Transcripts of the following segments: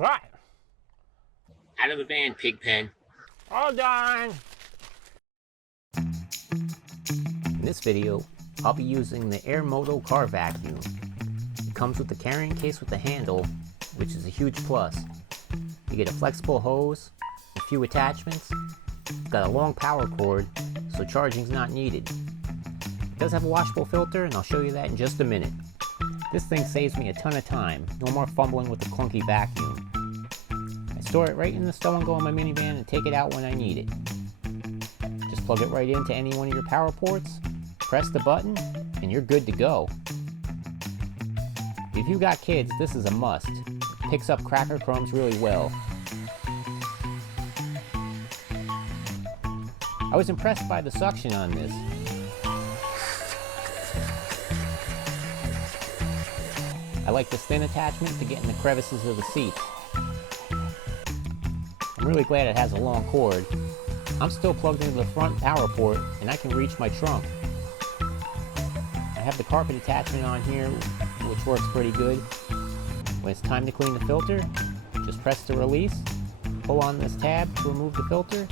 What? Out of the van, Pigpen. All done. In this video, I'll be using the Airmoto Car Vacuum. It comes with the carrying case with the handle, which is a huge plus. You get a flexible hose, a few attachments. It's got a long power cord, so charging's not needed. It does have a washable filter, and I'll show you that in just a minute. This thing saves me a ton of time. No more fumbling with the clunky vacuum. I store it right in the stow and go in my minivan and take it out when I need it. Just plug it right into any one of your power ports, press the button, and you're good to go. If you got kids, this is a must. It picks up cracker crumbs really well. I was impressed by the suction on this. I like this thin attachment to get in the crevices of the seats. I'm really glad it has a long cord. I'm still plugged into the front power port and I can reach my trunk. I have the carpet attachment on here, which works pretty good. When it's time to clean the filter, just press the release, pull on this tab to remove the filter,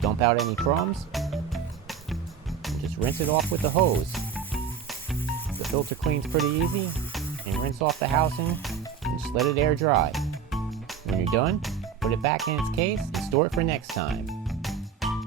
dump out any crumbs, and just rinse it off with the hose. The filter cleans pretty easy, and rinse off the housing and just let it air dry. When you're done, put it back in its case and store it for next time.